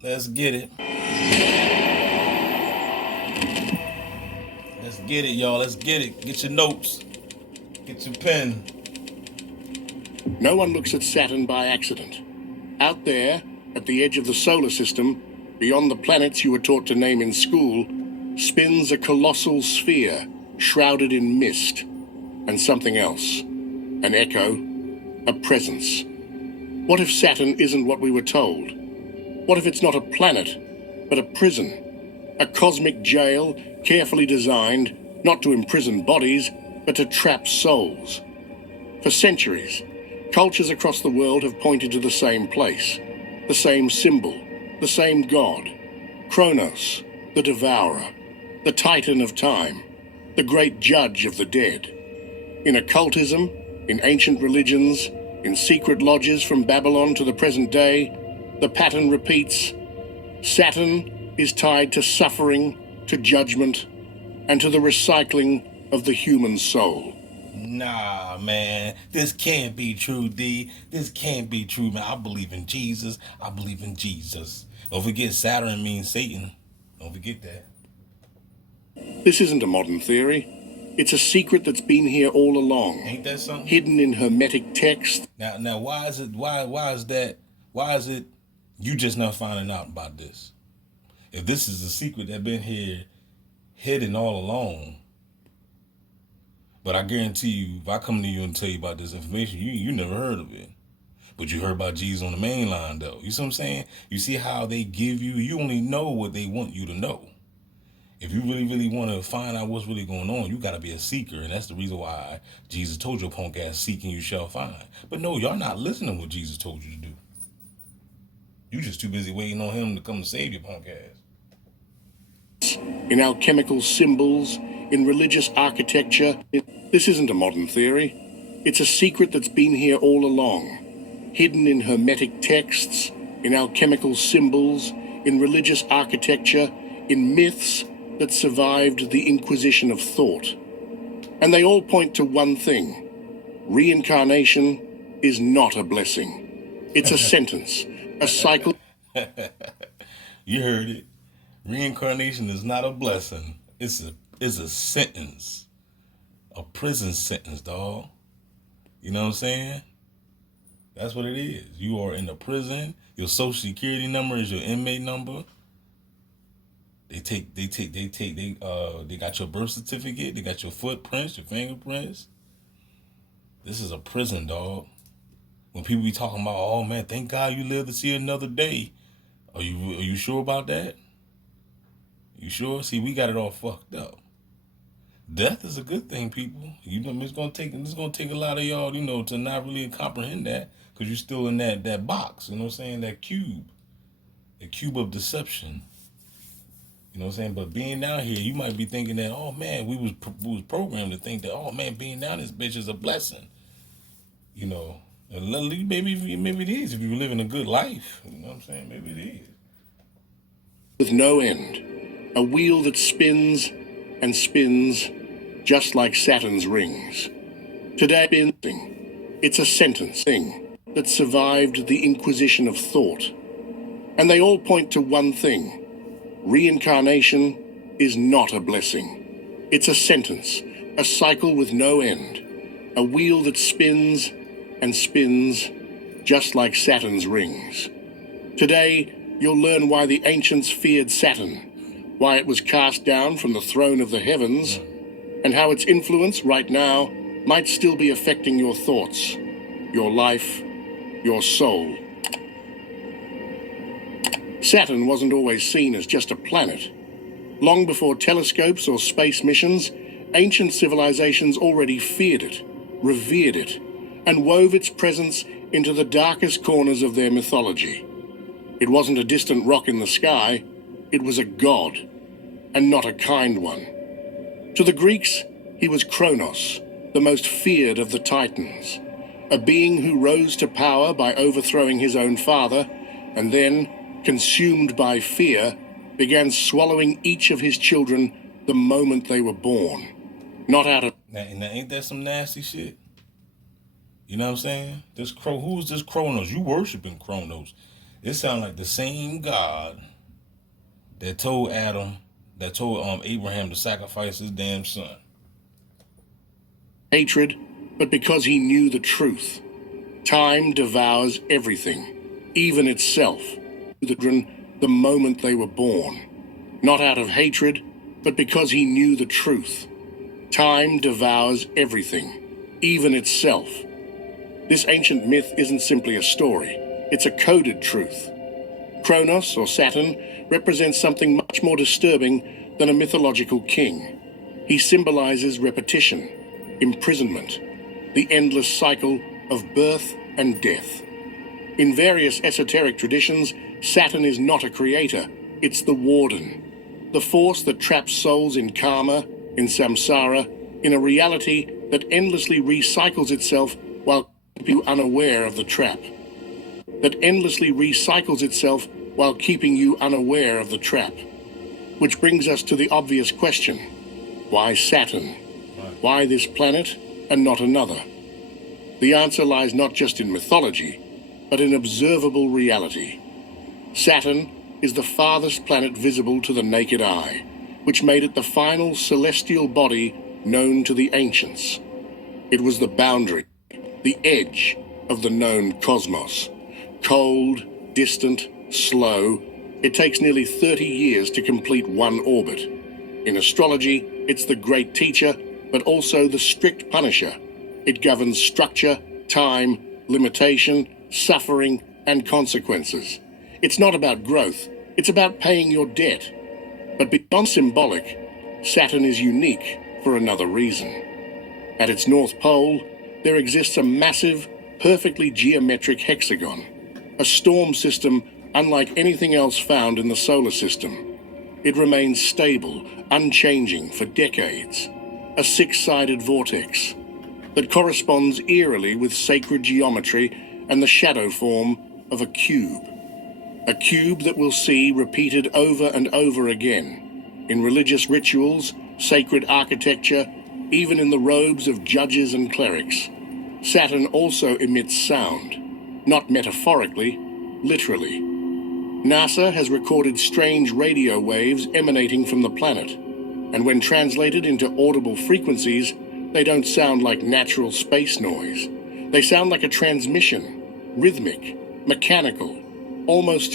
Let's get it. Let's get it, y'all. Let's get it. Get your notes. Get your pen. No one looks at Saturn by accident. Out there, at the edge of the solar system, beyond the planets you were taught to name in school, spins a colossal sphere shrouded in mist and something else. An echo, a presence. What if Saturn isn't what we were told? What if it's not a planet, but a prison? A cosmic jail carefully designed not to imprison bodies, but to trap souls. For centuries, cultures across the world have pointed to the same place, the same symbol, the same god. Kronos, the devourer, the titan of time, the great judge of the dead. In occultism, in ancient religions, in secret lodges from Babylon to the present day, the pattern repeats. Saturn is tied to suffering, to judgment, and to the recycling of the human soul. Nah, man. This can't be true, D. This can't be true, man. I believe in Jesus. I believe in Jesus. Don't forget Saturn means Satan. Don't forget that. This isn't a modern theory. It's a secret that's been here all along. Ain't that something? Hidden in hermetic text. Now why is it why is it you just not finding out about this? If this is a secret that been here hidden all along, but I guarantee you, if I come to you and tell you about this information, you never heard of it. But you heard about Jesus on the main line, though. You see what I'm saying? You see how they give you only know what they want you to know. If you really, really want to find out what's really going on, you got to be a seeker. And that's the reason why Jesus told your punk ass, seek and you shall find. But no, y'all not listening to what Jesus told you to do. You just too busy waiting on him to come to save your punk ass. In alchemical symbols, in religious architecture. This isn't a modern theory. It's a secret that's been here all along. Hidden in hermetic texts, in alchemical symbols, in religious architecture, in myths that survived the Inquisition of thought. And they all point to one thing. Reincarnation is not a blessing. It's a sentence, a cycle. You heard it. Reincarnation is not a blessing. It's a sentence. A prison sentence, dog. You know what I'm saying? That's what it is. You are in the prison. Your social security number is your inmate number. They got your birth certificate. They got your footprints, your fingerprints. This is a prison, dog. When people be talking about, oh man, thank God you live to see another day. Are you sure about that? You sure? See, we got it all fucked up. Death is a good thing, people. You know, it's gonna take a lot of y'all, to not really comprehend that, because you're still in that box. You know what I'm saying? That cube of deception. You know what I'm saying? But being down here, you might be thinking that, oh man, we was programmed to think that, oh man, being down this bitch is a blessing. And maybe it is if you're living a good life. You know what I'm saying? Maybe it is. With no end, a wheel that spins and spins, just like Saturn's rings. Today, it's a sentence thing that survived the Inquisition of thought. And they all point to one thing. Reincarnation is not a blessing. It's a sentence, a cycle with no end, a wheel that spins and spins, just like Saturn's rings. Today, you'll learn why the ancients feared Saturn, why it was cast down from the throne of the heavens, and how its influence right now might still be affecting your thoughts, your life, your soul. Saturn wasn't always seen as just a planet. Long before telescopes or space missions, ancient civilizations already feared it, revered it, and wove its presence into the darkest corners of their mythology. It wasn't a distant rock in the sky, it was a god, and not a kind one. To the Greeks, he was Kronos, the most feared of the Titans, a being who rose to power by overthrowing his own father, and then, consumed by fear, began swallowing each of his children the moment they were born. Not out of... Now, ain't that some nasty shit? You know what I'm saying? Who's this Kronos? You worshiping Kronos. It sounds like the same God that told Abraham to sacrifice his damn son. Hatred, but because he knew the truth. Time devours everything, even itself, the moment they were born. Not out of hatred, but because he knew the truth. Time devours everything, even itself. This ancient myth isn't simply a story, it's a coded truth. Kronos, or Saturn, represents something much more disturbing than a mythological king. He symbolizes repetition, imprisonment, the endless cycle of birth and death. In various esoteric traditions, Saturn is not a creator, it's the warden, the force that traps souls in karma, in samsara, in a reality that endlessly recycles itself while keeping you unaware of the trap. Which brings us to the obvious question. Why Saturn? Why this planet and not another? The answer lies not just in mythology, but in observable reality. Saturn is the farthest planet visible to the naked eye, which made it the final celestial body known to the ancients. It was the boundary, the edge of the known cosmos. Cold, distant, slow, it takes nearly 30 years to complete one orbit. In astrology, it's the great teacher, but also the strict punisher. It governs structure, time, limitation, suffering, and consequences. It's not about growth, it's about paying your debt. But beyond symbolic, Saturn is unique for another reason. At its North Pole, there exists a massive, perfectly geometric hexagon, a storm system unlike anything else found in the solar system. It remains stable, unchanging for decades, a six-sided vortex that corresponds eerily with sacred geometry and the shadow form of a cube that we'll see repeated over and over again in religious rituals, sacred architecture, even in the robes of judges and clerics. Saturn also emits sound, not metaphorically, literally. NASA has recorded strange radio waves emanating from the planet, and when translated into audible frequencies, they don't sound like natural space noise. They sound like a transmission, rhythmic, mechanical, almost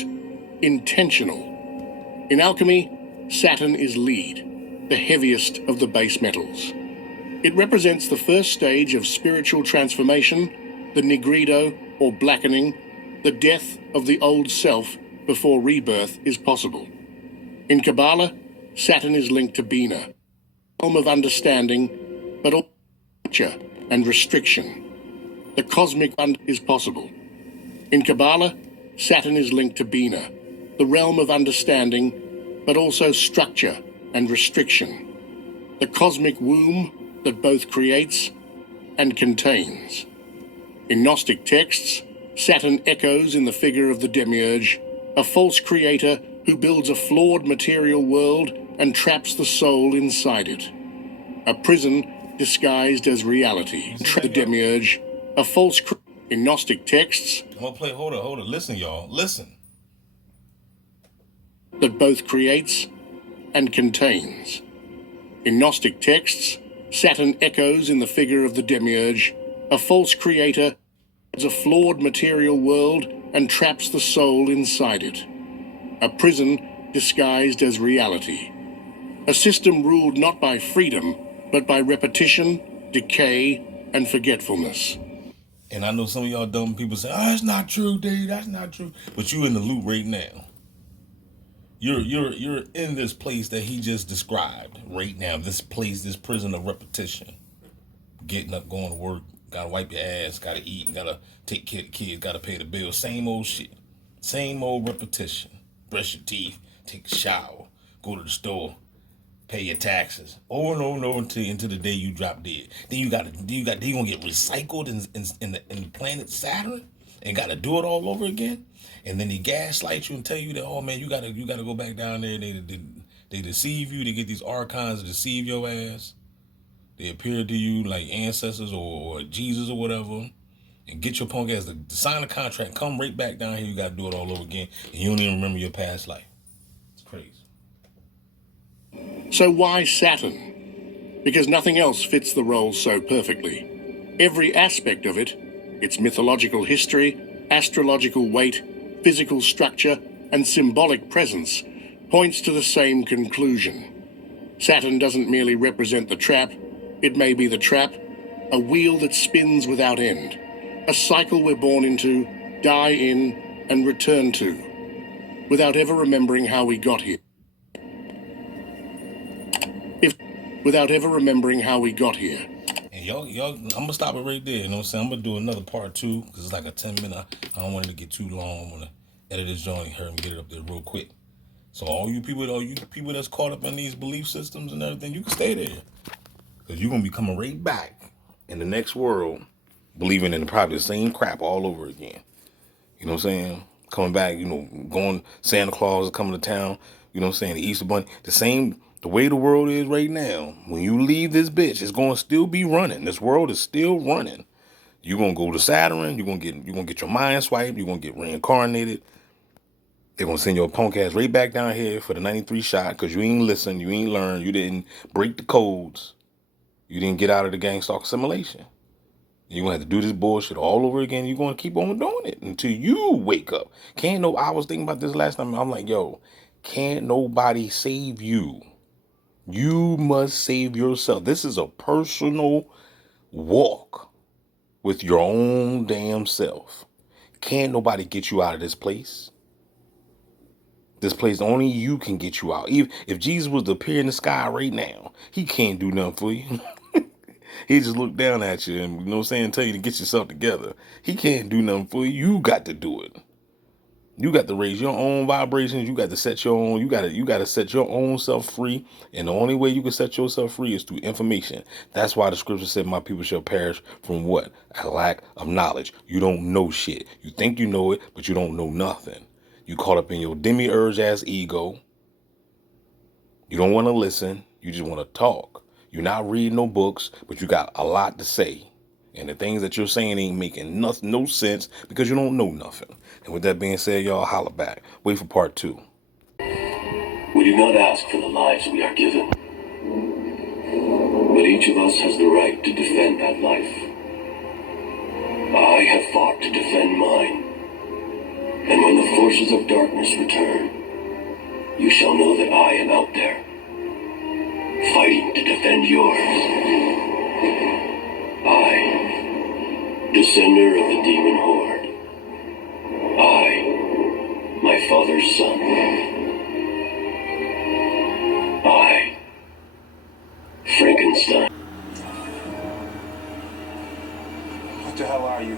intentional. In alchemy, Saturn is lead, the heaviest of the base metals. It represents the first stage of spiritual transformation, the nigredo, or blackening, the death of the old self before rebirth is possible. In Kabbalah, Saturn is linked to Bina, realm of understanding, but also structure and restriction. The cosmic is possible. In Kabbalah, Saturn is linked to Bina, the realm of understanding, but also structure and restriction. The cosmic womb that both creates and contains. In Gnostic texts, Saturn echoes in the figure of the demiurge, a false creator who builds a flawed material world and traps the soul inside it. A prison disguised as reality. The demiurge, a false in Gnostic texts. I'm gonna play, hold on, listen y'all, listen. That both creates and contains. In Gnostic texts, Saturn echoes in the figure of the demiurge, a false creator a flawed material world and traps the soul inside it. A prison disguised as reality. A system ruled not by freedom, but by repetition, decay, and forgetfulness. And I know some of y'all dumb people say, "Oh, that's not true, dude. That's not true." But you in the loop right now. You're in this place that he just described right now. This place, this prison of repetition. Getting up, going to work. Gotta wipe your ass, gotta eat, gotta take care of the kids, gotta pay the bills. Same old shit. Same old repetition. Brush your teeth, take a shower, go to the store, pay your taxes. Over and over and over until the day you drop dead. Then you gonna get recycled in the planet Saturn and gotta do it all over again. And then they gaslight you and tell you that, oh man, you gotta go back down there. They deceive you. They get these archons to deceive your ass. They appear to you like ancestors or Jesus or whatever. and get your punk ass to sign a contract, come right back down here, you gotta do it all over again, and you don't even remember your past life. It's crazy. So why Saturn? Because nothing else fits the role so perfectly. Every aspect of it, its mythological history, astrological weight, physical structure, and symbolic presence, points to the same conclusion. Saturn doesn't merely represent the trap, it may be the trap, a wheel that spins without end, a cycle we're born into, die in, and return to, without ever remembering how we got here. Without ever remembering how we got here. And y'all, I'm gonna stop it right there. You know what I'm saying? I'm gonna do another part 2 because it's like a 10-minute. I don't want it to get too long. I'm gonna edit this joint here and get it up there real quick. So all you people that's caught up in these belief systems and everything, you can stay there because you're gonna be coming right back in the next world, believing in probably the same crap all over again. You know what I'm saying? Coming back, going Santa Claus is coming to town. You know what I'm saying? The Easter Bunny, the way the world is right now. When you leave this bitch, it's gonna still be running. This world is still running. You're gonna go to Saturn. You're gonna get your mind swiped. You're gonna get reincarnated. They're gonna send your punk ass right back down here for the 93 shot because you ain't listen, you ain't learn, you didn't break the codes, you didn't get out of the gang stalk assimilation. You're gonna have to do this bullshit all over again. You're gonna keep on doing it until you wake up. I was thinking about this last time. I'm like, yo, can't nobody save you. You must save yourself. This is a personal walk with your own damn self. Can't nobody get you out of this place. This place, only you can get you out. Even if Jesus was to appear in the sky right now, he can't do nothing for you. He just look down at you and, tell you to get yourself together. He can't do nothing for you. You got to do it. You got to raise your own vibrations. You got to set your own, you got to set your own self free. And the only way you can set yourself free is through information. That's why the scripture said, my people shall perish from what? A lack of knowledge. You don't know shit. You think you know it, but you don't know nothing. You caught up in your demiurge ass ego. You don't want to listen. You just want to talk. You're not reading no books, but you got a lot to say. And the things that you're saying ain't making no sense because you don't know nothing. And with that being said, y'all holler back. Wait for part 2. We do not ask for the lives we are given, but each of us has the right to defend that life. I have fought to defend mine, and when the forces of darkness return, you shall know that I am out there, fighting to defend yours. I, descender of the demon horde. I, my father's son. I, Frankenstein. What the hell are you?